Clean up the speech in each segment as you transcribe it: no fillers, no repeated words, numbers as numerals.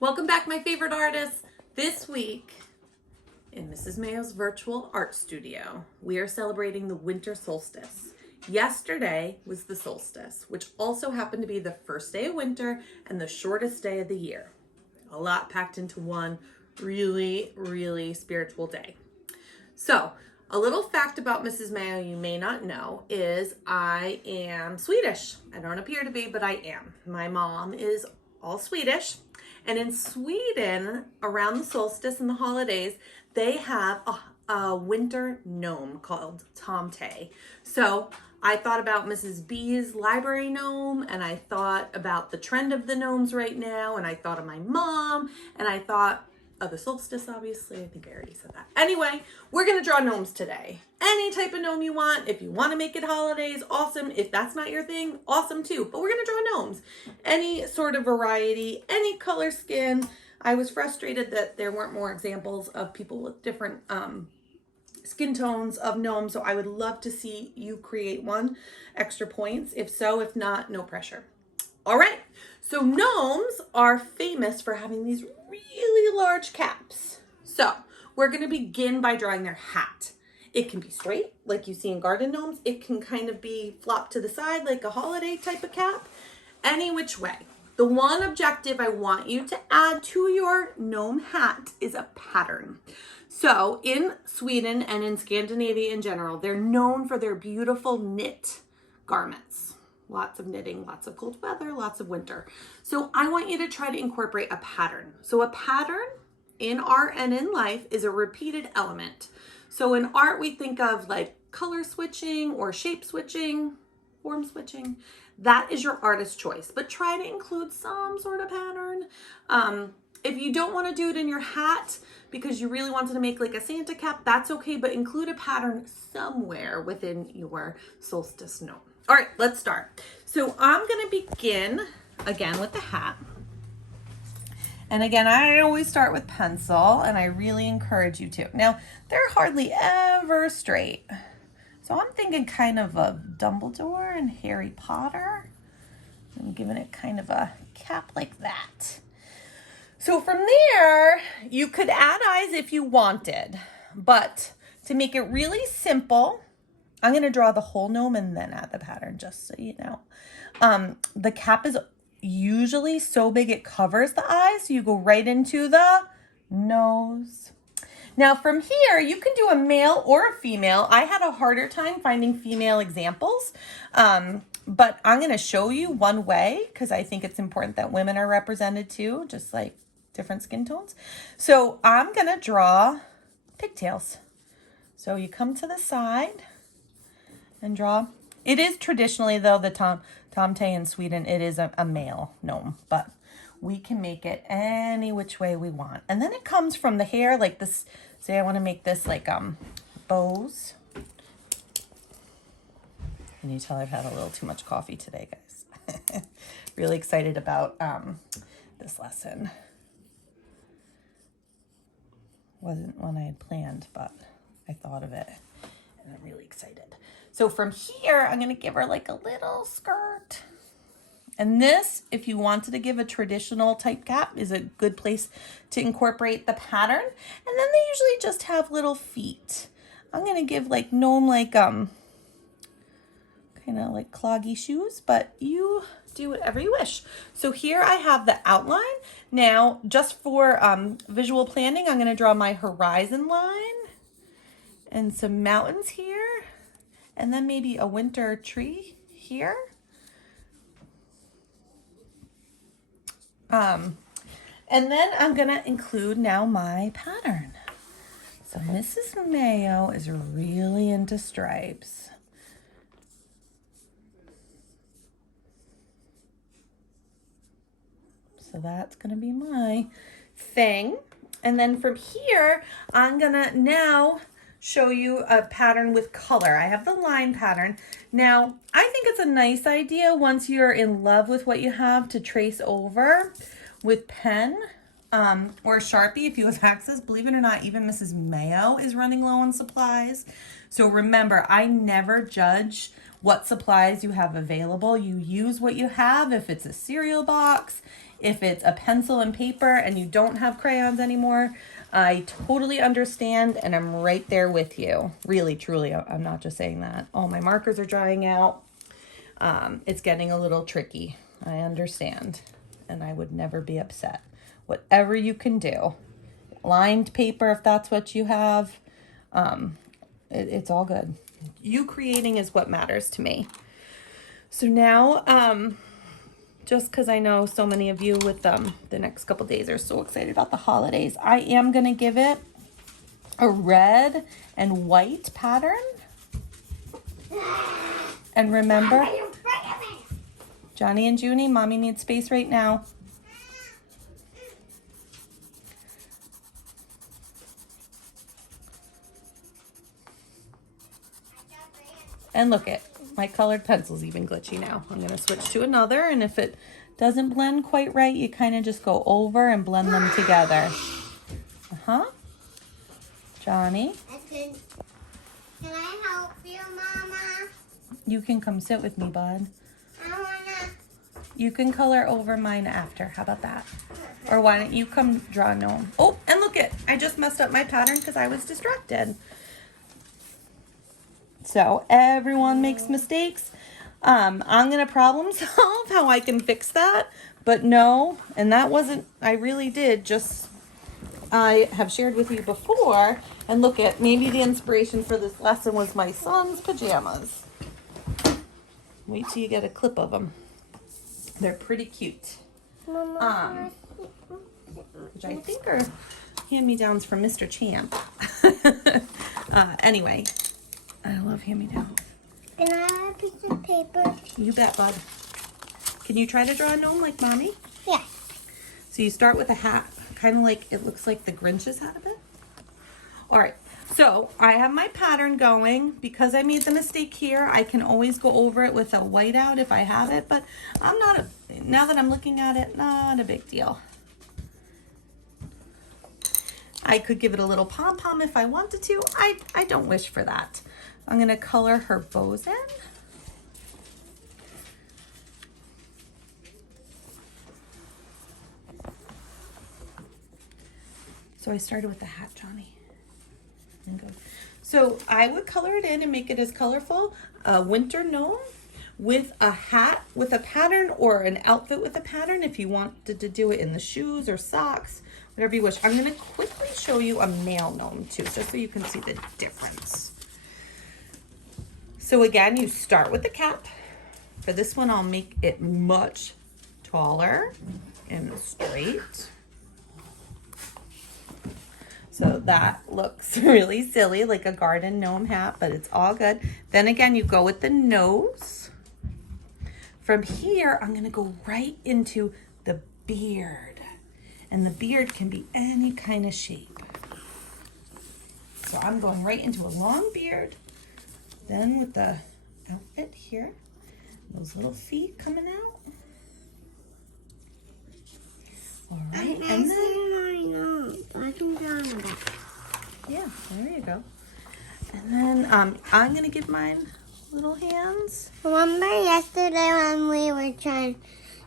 Welcome back, my favorite artists. This week in Mrs. Mayo's virtual art studio, we are celebrating the winter solstice. Yesterday was the solstice, which also happened to be the first day of winter and the shortest day of the year. A lot packed into one really spiritual day. So, a little fact about Mrs. Mayo you may not know is I am Swedish. I don't appear to be, but I am. My mom is all Swedish. And in Sweden, around the solstice and the holidays, they have a winter gnome called tomte. So I thought about Mrs. B's library gnome, and I thought about the trend of the gnomes right now, and I thought of my mom, and I thought of the solstice, obviously. I think I already said that. Anyway, we're going to draw gnomes today. Any type of gnome you want. If you want to make it holidays, awesome. If that's not your thing, awesome too. But we're going to draw gnomes. Any sort of variety, any color skin. I was frustrated that there weren't more examples of people with different skin tones of gnomes. So I would love to see you create one. Extra points. If so, if not, no pressure. All right. So gnomes are famous for having these really large caps. So we're going to begin by drawing their hat. It can be straight like you see in garden gnomes. It can kind of be flopped to the side like a holiday type of cap. Any which way. The one objective I want you to add to your gnome hat is a pattern. So in Sweden and in Scandinavia in general, they're known for their beautiful knit garments. Lots of knitting, lots of cold weather, lots of winter. So I want you to try to incorporate a pattern. So a pattern in art and in life is a repeated element. So in art, we think of like color switching or shape switching, form switching. That is your artist choice, but try to include some sort of pattern. If you don't want to do it in your hat because you really wanted to make like a Santa cap, that's okay, but include a pattern somewhere within your solstice gnome. All right, let's start. So I'm going to begin again with the hat. And again, I always start with pencil, and I really encourage you to. Now, they're hardly ever straight. So I'm thinking kind of a Dumbledore and Harry Potter. I'm giving it kind of a cap like that. So from there, you could add eyes if you wanted. But to make it really simple, I'm going to draw the whole gnome and then add the pattern, just so you know. The cap is usually so big it covers the eyes, so you go right into the nose. Now from here, you can do a male or a female. I had a harder time finding female examples, but I'm going to show you one way because I think it's important that women are represented too, just like different skin tones. So I'm going to draw pigtails. So you come to the side and draw. It is traditionally, though, the tomte in Sweden, it is a male gnome, but we can make it any which way we want. And then it comes from the hair like this. Say I want to make this like bows. Can you tell I've had a little too much coffee today, guys? Really excited about this lesson. Wasn't one I had planned, but I thought of it and I'm really excited. So from here, I'm going to give her like a little skirt. And this, if you wanted to give a traditional type cap, is a good place to incorporate the pattern. And then they usually just have little feet. I'm going to give like gnome like kind of like cloggy shoes, but you do whatever you wish. So here I have the outline. Now, just for visual planning, I'm going to draw my horizon line and some mountains here. And then maybe a winter tree here. And then I'm going to include now my pattern. So Mrs. Mayo is really into stripes. So that's going to be my thing. And then from here, I'm going to now show you a pattern with color. I have the line pattern. Now, I think it's a nice idea once you're in love with what you have to trace over with pen or Sharpie if you have access. Believe it or not, even Mrs. Mayo is running low on supplies. So remember, I never judge what supplies you have available. You use what you have. If it's a cereal box, If it's a pencil and paper and you don't have crayons anymore, I totally understand, and I'm right there with you. Really, truly, I'm not just saying that. All my markers are drying out. It's getting a little tricky. I understand, and I would never be upset. Whatever you can do. Lined paper, if that's what you have, it's all good. You creating is what matters to me. So now, just because I know so many of you with the next couple days are so excited about the holidays, I am going to give it a red and white pattern. And remember, Johnny and Junie, mommy needs space right now. And look it, my colored pencil's even glitchy now. I'm gonna switch to another, and if it doesn't blend quite right, you kind of just go over and blend them together. Johnny? Can I help you, Mama? You can come sit with me, bud. I wanna. You can color over mine after. How about that? Or why don't you come draw a gnome? Oh, and look it, I just messed up my pattern because I was distracted. So everyone makes mistakes. I'm gonna problem solve how I can fix that, but no, and that wasn't, I really did just, I have shared with you before, and look at, maybe the inspiration for this lesson was my son's pajamas. Wait till you get a clip of them. They're pretty cute. Mama, Which I think are hand-me-downs from Mr. Champ. Anyway, I love hand-me-downs. can I have a piece of paper? You bet, bud. Can you try to draw a gnome like mommy? Yeah. So you start with a hat, kind of like, it looks like the Grinch's hat a bit. All right, so I have my pattern going. Because I made the mistake here, I can always go over it with a whiteout if I have it, but I'm not, now that I'm looking at it, not a big deal. I could give it a little pom-pom if I wanted to. I don't wish for that. I'm gonna color her bows in. So I started with the hat, Johnny. And go. So I would color it in and make it as colorful. A winter gnome with a hat with a pattern, or an outfit with a pattern if you wanted to do it in the shoes or socks, whatever you wish. I'm gonna quickly show you a male gnome too, just so you can see the difference. So again, you start with the cap. For this one, I'll make it much taller and straight. So that looks really silly, like a garden gnome hat, but it's all good. Then again, you go with the nose. From here, I'm gonna go right into the beard. And the beard can be any kind of shape. So I'm going right into a long beard. Then with the outfit here, those little feet coming out. All right, and then I can draw on that. yeah, there you go. And then I'm gonna give mine little hands. Remember yesterday when we were trying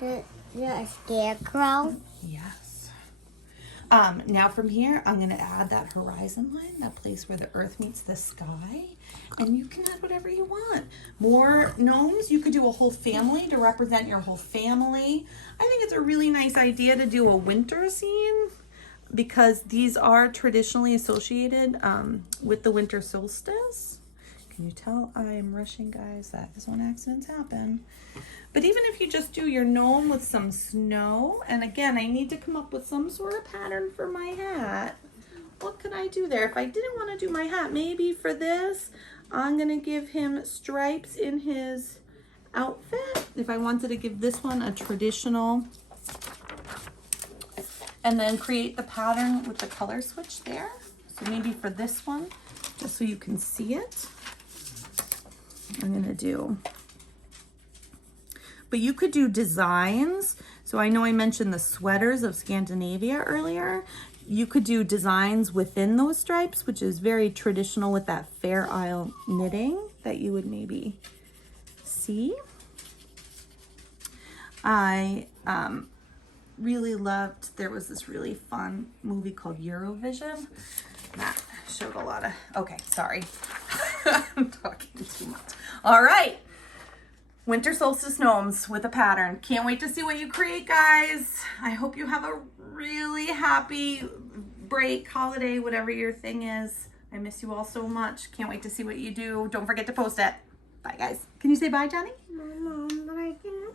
to do a scarecrow? Yes. Now from here, I'm gonna add that horizon line, that place where the earth meets the sky. And you can add whatever you want. More gnomes, you could do a whole family to represent your whole family. I think it's a really nice idea to do a winter scene because these are traditionally associated with the winter solstice. Can you tell I'm rushing, guys? That is when accidents happen. But even if you just do your gnome with some snow, and again, I need to come up with some sort of pattern for my hat. What could I do there? If I didn't want to do my hat, maybe for this, I'm gonna give him stripes in his outfit. If I wanted to give this one a traditional, and then create the pattern with the color switch there. So maybe for this one, just so you can see it, I'm gonna do, but you could do designs. So I know I mentioned the sweaters of Scandinavia earlier. You could do designs within those stripes, which is very traditional with that Fair Isle knitting that you would maybe see. I really loved, there was this really fun movie called Eurovision that showed a lot of, okay, sorry. I'm talking too much. All right. Winter solstice gnomes with a pattern. Can't wait to see what you create, guys. I hope you have a really happy break, holiday, whatever your thing is. I miss you all so much. Can't wait to see what you do. Don't forget to post it. Bye, guys. Can you say bye, Johnny? Mom, but I can